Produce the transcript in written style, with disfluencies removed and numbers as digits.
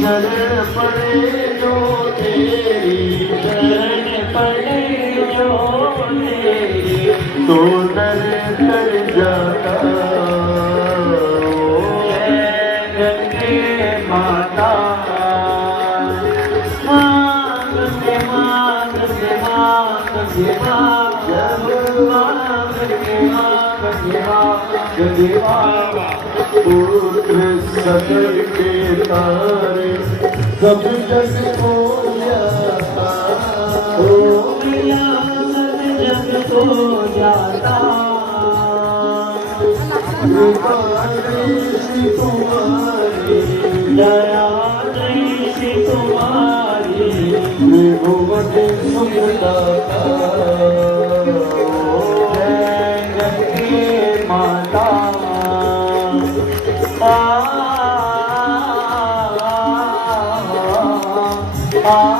शरण पड़े जो तेरी, शरण पड़े जो तेरी, तो दर कर जाता। गंगे माता माँ, गंगे माँ, गंगे माँ, गंगे माँ, जब माँ गंगे माँ, गंगे माँ, गंगे माँ, पुत्र सकल के तारे सब जग को जाता। ओ मैया सब जग को जाता। कृपा दृष्टि तुम्हारी, दया दृष्टि तुम्हारी, त्रिभुवन सुखदाता। जय गंगे माता। आ